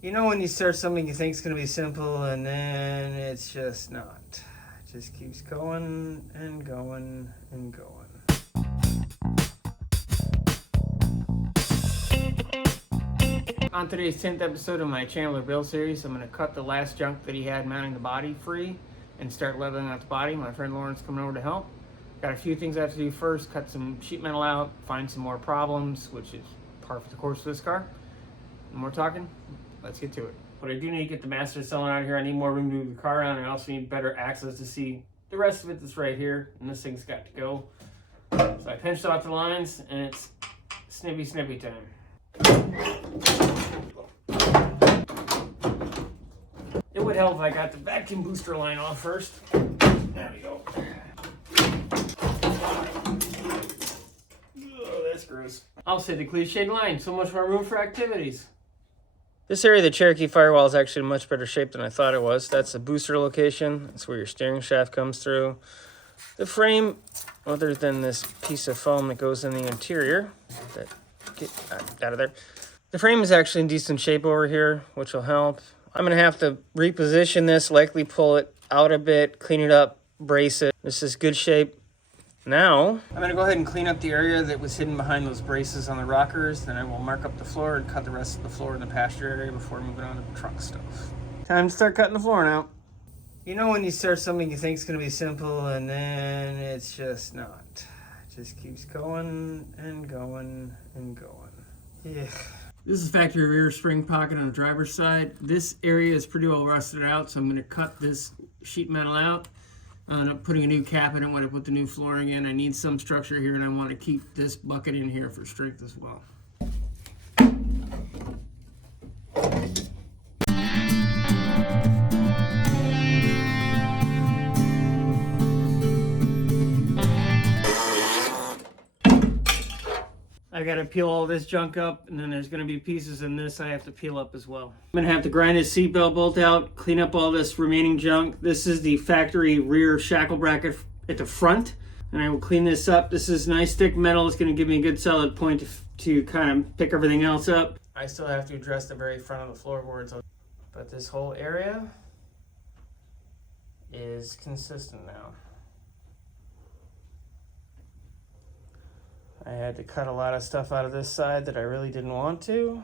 You know when you start something you think is going to be simple and then it's just not. It just keeps going and going and going. On today's 10th episode of my Chandler build series, I'm going to cut the last junk that he had mounting the body free and start leveling out the body. My friend Lauren's coming over to help. Got a few things I have to do first. Cut some sheet metal out, find some more problems, which is par for the course for this car. No more talking. Let's get to it. But I do need to get the master cylinder out of here. I need more room to move the car around. I also need better access to see the rest of it that's right here. And this thing's got to go. So I pinched off the lines and it's snippy time. It would help if I got the vacuum booster line off first. There we go. Oh, that's gross. I'll say the cliched line, so much more room for activities. This area of the Cherokee firewall is actually in much better shape than I thought it was. That's the booster location. That's where your steering shaft comes through. The frame, other than this piece of foam that goes in the interior, get out of there. The frame is actually in decent shape over here, which will help. I'm going to have to reposition this, likely pull it out a bit, clean it up, brace it. This is good shape. Now, I'm going to go ahead and clean up the area that was hidden behind those braces on the rockers. Then I will mark up the floor and cut the rest of the floor in the passenger area before moving on to the trunk stuff. Time to start cutting the floor now. You know when you start something you think is going to be simple and then it's just not. It just keeps going and going and going. Yeah. This is factory rear spring pocket on the driver's side. This area is pretty well rusted out, so I'm going to cut this sheet metal out. I'm putting a new cap in it when I put the new flooring in. I need some structure here, and I want to keep this bucket in here for strength as well. I gotta peel all this junk up, and then there's gonna be pieces in this I have to peel up as well. I'm gonna have to grind this seatbelt bolt out, clean up all this remaining junk. This is the factory rear shackle bracket at the front, and I will clean this up. This is nice thick metal. It's gonna give me a good solid point to kind of pick everything else up. I still have to address the very front of the floorboards, but this whole area is consistent now. I had to cut a lot of stuff out of this side that I really didn't want to.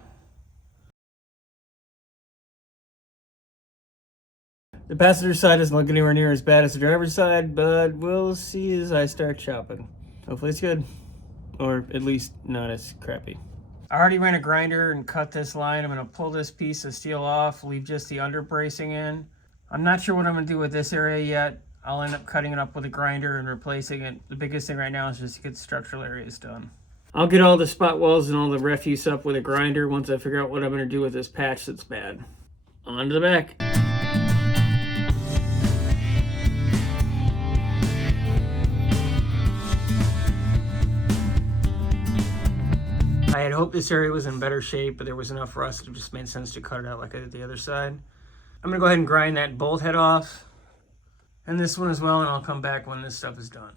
The passenger side doesn't look anywhere near as bad as the driver's side, but we'll see as I start chopping. Hopefully it's good, or at least not as crappy. I already ran a grinder and cut this line. I'm gonna pull this piece of steel off, leave just the under bracing in. I'm not sure what I'm gonna do with this area yet. I'll end up cutting it up with a grinder and replacing it. The biggest thing right now is just to get the structural areas done. I'll get all the spot welds and all the refuse up with a grinder once I figure out what I'm going to do with this patch that's bad. On to the back. I had hoped this area was in better shape, but there was enough rust. It just made sense to cut it out like I did the other side. I'm going to go ahead and grind that bolt head off. And this one as well, and I'll come back when this stuff is done.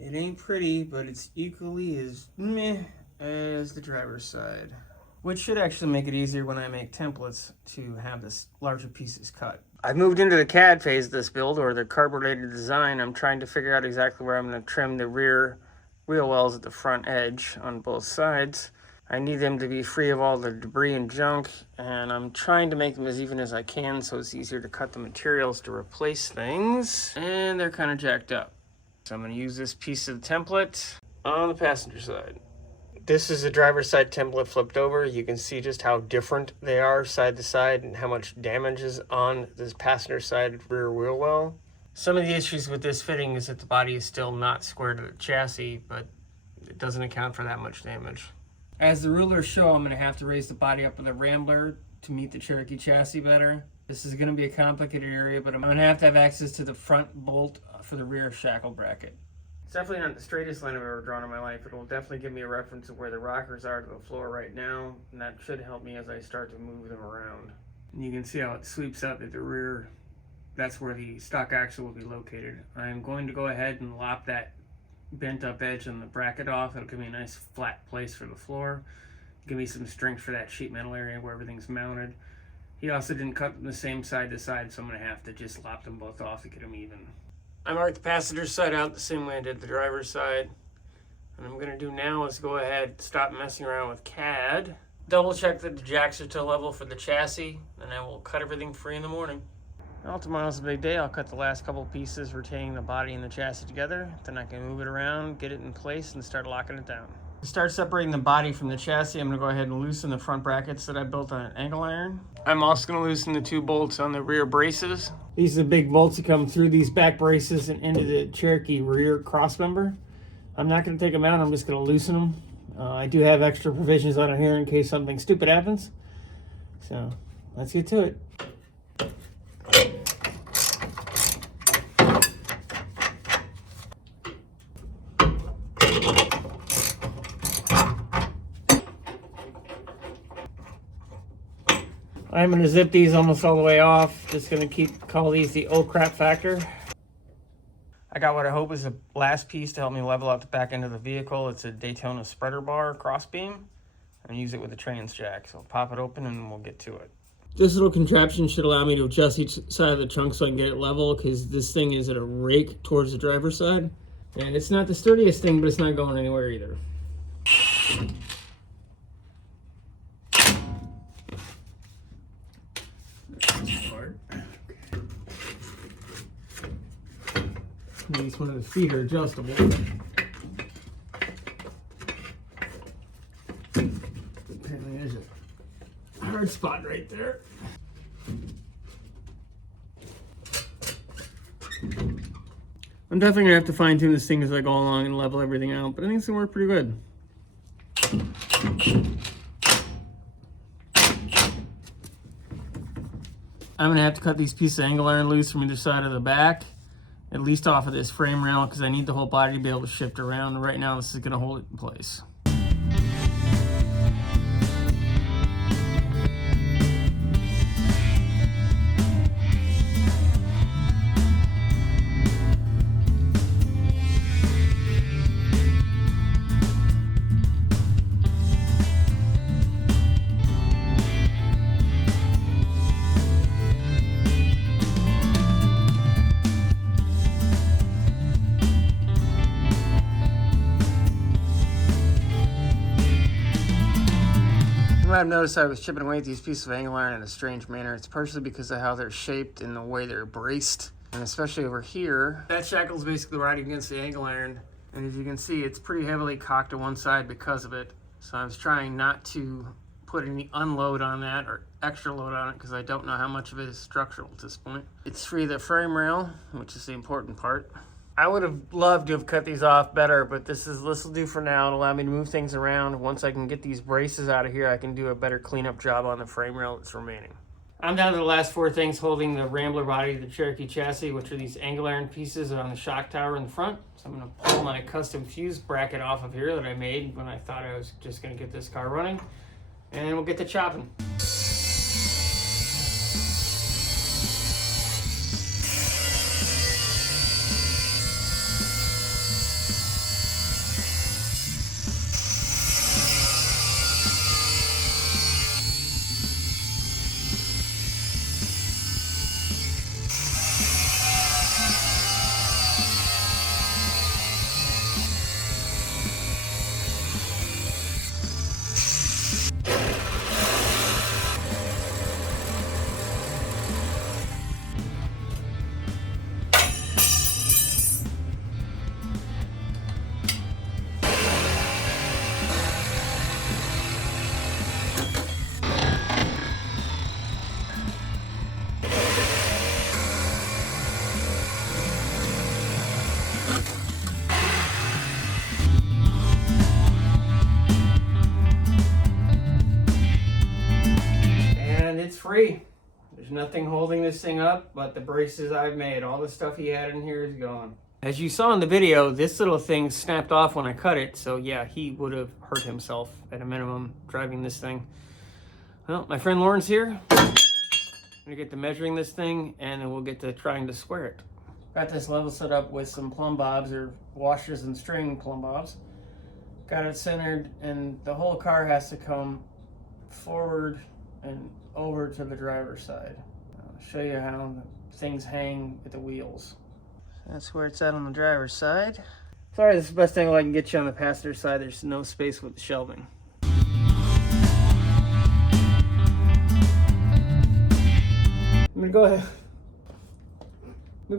It ain't pretty, but it's equally as meh as the driver's side. Which should actually make it easier when I make templates to have this larger pieces cut. I've moved into the CAD phase of this build, or the carbureted design. I'm trying to figure out exactly where I'm going to trim the rear wheel wells at the front edge on both sides. I need them to be free of all the debris and junk, and I'm trying to make them as even as I can so it's easier to cut the materials to replace things. And they're kind of jacked up. So I'm going to use this piece of the template on the passenger side. This is the driver's side template flipped over. You can see just how different they are side to side and how much damage is on this passenger side rear wheel well. Some of the issues with this fitting is that the body is still not square to the chassis, but it doesn't account for that much damage. As the rulers show, I'm going to have to raise the body up with a Rambler to meet the Cherokee chassis better. This is going to be a complicated area, but I'm going to have access to the front bolt for the rear shackle bracket. It's definitely not the straightest line I've ever drawn in my life. It will definitely give me a reference of where the rockers are to the floor right now, and that should help me as I start to move them around. And you can see how it sweeps out at the rear. That's where the stock axle will be located. I'm going to go ahead and lop that bent up edge on the bracket off. It'll give me a nice flat place for the floor. Give me some strength for that sheet metal area where everything's mounted. He also didn't cut them the same side to side, so I'm going to have to just lop them both off to get them even. I marked the passenger side out the same way I did the driver's side. What I'm going to do now is go ahead, stop messing around with CAD, double check that the jacks are to level for the chassis, and I will cut everything free in the morning. Well, tomorrow's a big day. I'll cut the last couple pieces retaining the body and the chassis together. Then I can move it around, get it in place, and start locking it down. To start separating the body from the chassis, I'm going to go ahead and loosen the front brackets that I built on an angle iron. I'm also going to loosen the 2 bolts on the rear braces. These are the big bolts that come through these back braces and into the Cherokee rear crossmember. I'm not going to take them out. I'm just going to loosen them. I do have extra provisions on it here in case something stupid happens. So let's get to it. I'm going to zip these almost all the way off. Just going to call these the oh crap factor. I got what I hope is the last piece to help me level out the back end of the vehicle. It's a Daytona spreader bar crossbeam. And use it with a trans jack. So I'll pop it open and we'll get to it. This little contraption should allow me to adjust each side of the trunk so I can get it level, because this thing is at a rake towards the driver's side. And it's not the sturdiest thing, but it's not going anywhere either. At least one of the feet are adjustable. Apparently there's a hard spot right there. I'm definitely gonna have to fine tune this thing as I go along and level everything out, but I think it's gonna work pretty good. I'm gonna have to cut these pieces of angle iron loose from either side of the back, at least off of this frame rail, because I need the whole body to be able to shift around. And right now this is gonna hold it in place. I've noticed I was chipping away at these pieces of angle iron in a strange manner. It's partially because of how they're shaped and the way they're braced, and especially over here. That shackle's basically right against the angle iron, and as you can see, it's pretty heavily cocked to one side because of it. So I was trying not to put any unload on that or extra load on it, because I don't know how much of it is structural at this point. It's free of the frame rail, which is the important part. I would have loved to have cut these off better, but this will do for now. It'll allow me to move things around. Once I can get these braces out of here, I can do a better cleanup job on the frame rail that's remaining. I'm down to the last 4 things holding the Rambler body of the Cherokee chassis, which are these angle iron pieces on the shock tower in the front. So I'm going to pull my custom fuse bracket off of here that I made when I thought I was just going to get this car running, and we'll get to chopping. It's free. There's nothing holding this thing up but the braces I've made. All the stuff he had in here is gone. As you saw in the video, this little thing snapped off when I cut it, so yeah, he would have hurt himself at a minimum driving this thing. Well, my friend Lauren's here. I'm gonna get to measuring this thing, and then we'll get to trying to square it. Got this level set up with some plumb bobs, or washers and string plumb bobs. Got it centered, and the whole car has to come forward and over to the driver's side. I'll show you how things hang at the wheels. That's where it's at on the driver's side. Sorry, this is the best angle I can get you on the passenger side. There's no space with the shelving. I'm gonna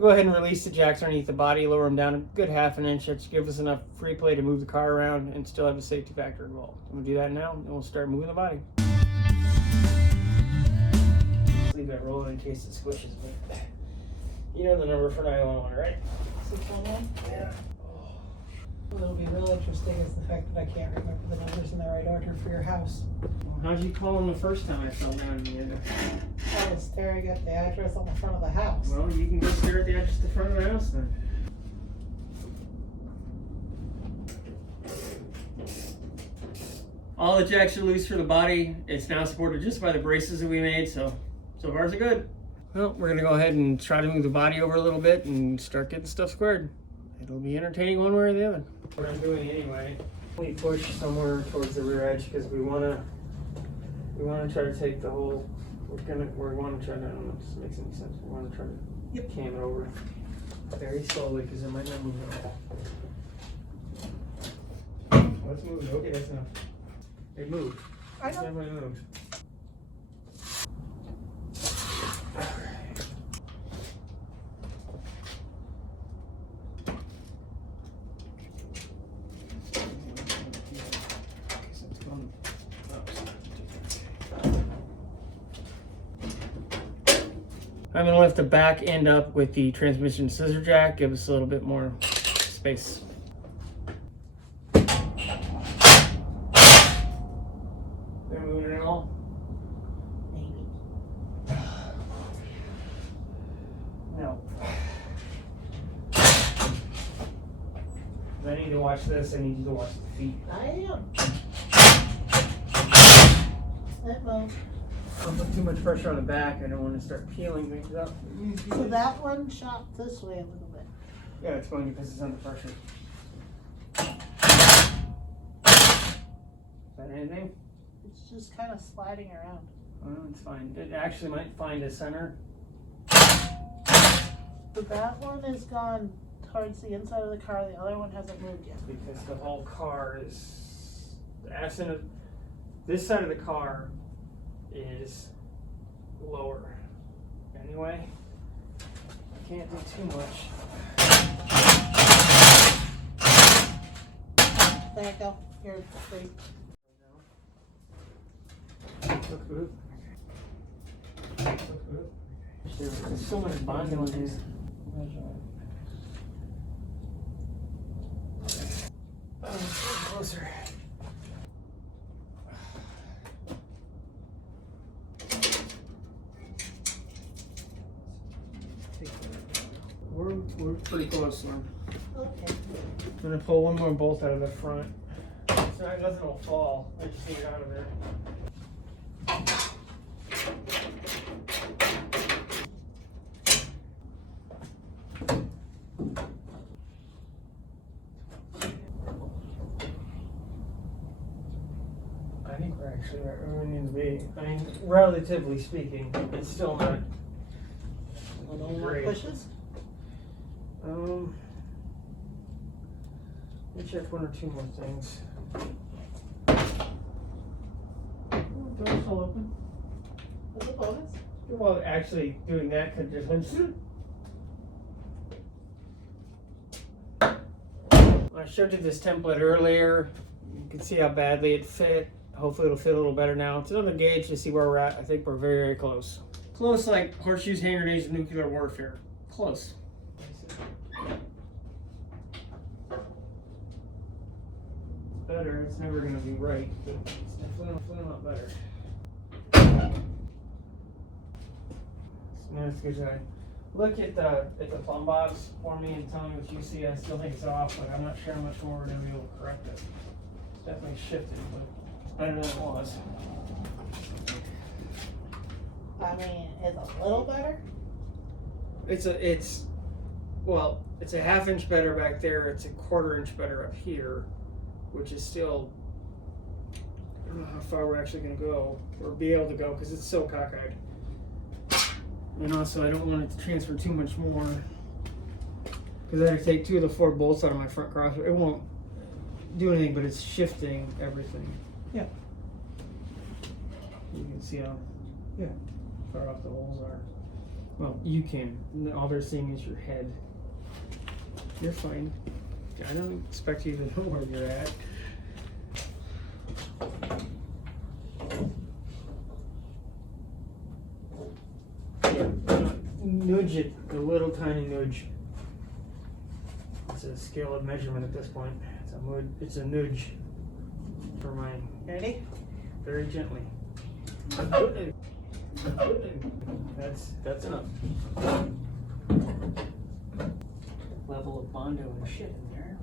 go ahead and release the jacks underneath the body, lower them down a good half an inch. That give us enough free play to move the car around and still have a safety factor involved. I'm gonna do that now, and we'll start moving the body. Leave that rolling in case it squishes, but you know the number for 911, right? 611? Yeah. What'll be real interesting is the fact that I can't remember the numbers in the right order for your house. Well, how'd you call him the first time I fell down in the end? I was staring at the address on the front of the house. Well, you can go stare at the address at the front of the house then. All the jacks are loose for the body. It's now supported just by the braces that we made, so far so good. Well, we're gonna go ahead and try to move the body over a little bit and start getting stuff squared. It'll be entertaining one way or the other. What I'm doing anyway, we push somewhere towards the rear edge because we wanna try to take the whole. We want to try to. I don't know if this makes any sense. We want to try to cam it over very slowly because it might not move at all. Let's move it. Okay, that's enough. It moved. I know. It definitely moved. I'm going to lift the back end up with the transmission scissor jack, give us a little bit more space. They're moving at all? Maybe. No. I need to watch this, I need you to watch the feet. I am. That moves. Don't put too much pressure on the back, I don't want to start peeling things up. So that one shot this way a little bit. Yeah, it's going because it's under pressure. Is that anything? It's just kind of sliding around. Oh, it's fine. It actually might find a center. So that one is gone towards the inside of the car. The other one hasn't moved yet. Because the whole car is the accent of this side of the car is lower. Anyway, I can't do too much. There you go. You're free. Look good. There's so much bonding on these. Oh, closer. We're pretty close now. Okay. I'm gonna pull one more bolt out of the front. So that doesn't all fall. I just need it out of there. I think we're actually right where we need to be. I mean, relatively speaking, it's still not great. Pushes? Let me check one or two more things. Door's still open. What's the bonus? Well, actually, doing that could just. I showed you this template earlier. You can see how badly it fit. Hopefully, it'll fit a little better now. It's another gauge to see where we're at. I think we're very, very close. Close, like horseshoes, hand grenades, and nuclear warfare. Close. Better. It's never going to be right, but it's definitely not better. So now it's good to look at the plumb box for me and tell me what you see. I still think it's off, but I'm not sure how much more we're going to be able to correct it. It's definitely shifted, but it's better than it was. I mean, it's a little better. It's a half inch better back there. It's a quarter inch better up here, which is still don't know how far we're actually going to go, or be able to go, because it's so cockeyed. And also, I don't want it to transfer too much more, because I had to take 2 of the 4 bolts out of my front crossover. It won't do anything, but it's shifting everything. Yeah. You can see how far off the holes are. Well, you can. All they're seeing is your head. You're fine. I don't expect you to know where you're at. Nudge it, a little tiny nudge. It's a scale of measurement at this point. It's a nudge for mine. Ready? Very gently. That's enough. Level of Bondo and shit in there.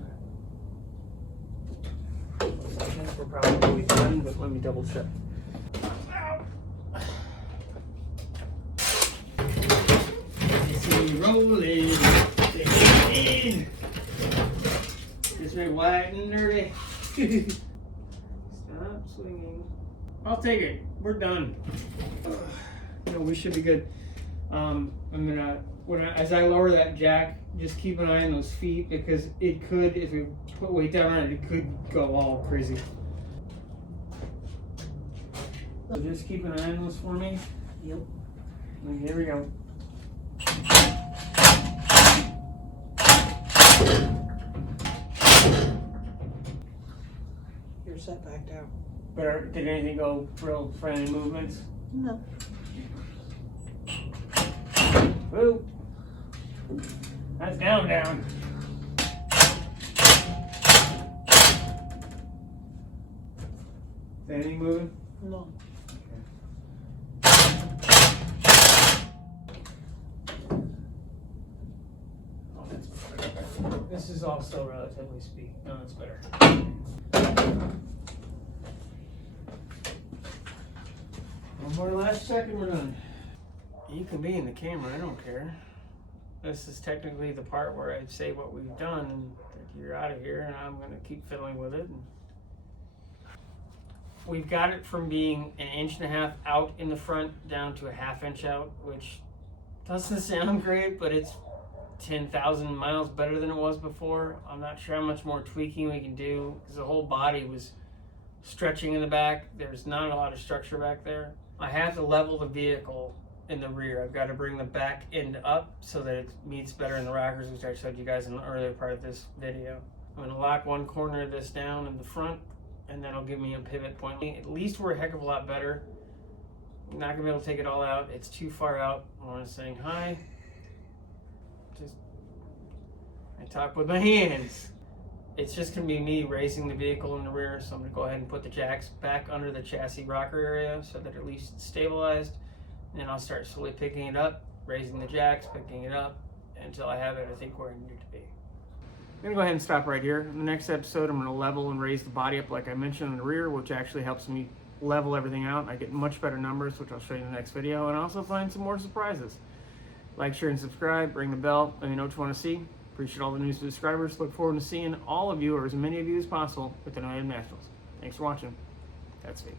I think we're probably done, but let me double check. See rolling. It's very white and nerdy. Stop swinging. I'll take it. We're done. No, we should be good. I'm gonna as I lower that jack, just keep an eye on those feet, because it could, if we put weight down on it, it could go all crazy. So just keep an eye on those for me. Yep. And here we go. You're set back down. But did anything go real friendly movements? No. Woo! That's down. Is anything moving? No. Oh, that's better. This is all still relatively speak. No, that's better. One more last check and we're done. You can be in the camera, I don't care. This is technically the part where I'd say what we've done, and you're out of here, and I'm going to keep fiddling with it. We've got it from being 1.5 inches out in the front down to a 1/2 inch out, which doesn't sound great, but it's 10,000 miles better than it was before. I'm not sure how much more tweaking we can do, because the whole body was stretching in the back. There's not a lot of structure back there. I have to level the vehicle in the rear. I've got to bring the back end up so that it meets better in the rockers, which I showed you guys in the earlier part of this video. I'm going to lock one corner of this down in the front, and that'll give me a pivot point. At least we're a heck of a lot better. I'm not going to be able to take it all out. It's too far out. I want to say hi. I talk with my hands. It's just going to be me raising the vehicle in the rear, so I'm going to go ahead and put the jacks back under the chassis rocker area so that at least it's stabilized. And then I'll start slowly picking it up, raising the jacks, picking it up, until I have it, I think, where I need it to be. I'm going to go ahead and stop right here. In the next episode, I'm going to level and raise the body up like I mentioned in the rear, which actually helps me level everything out. I get much better numbers, which I'll show you in the next video, and also find some more surprises. Like, share, and subscribe. Ring the bell. Let me know what you want to see. Appreciate all the new subscribers. Look forward to seeing all of you, or as many of you as possible, with the United Nationals. Thanks for watching. That's me.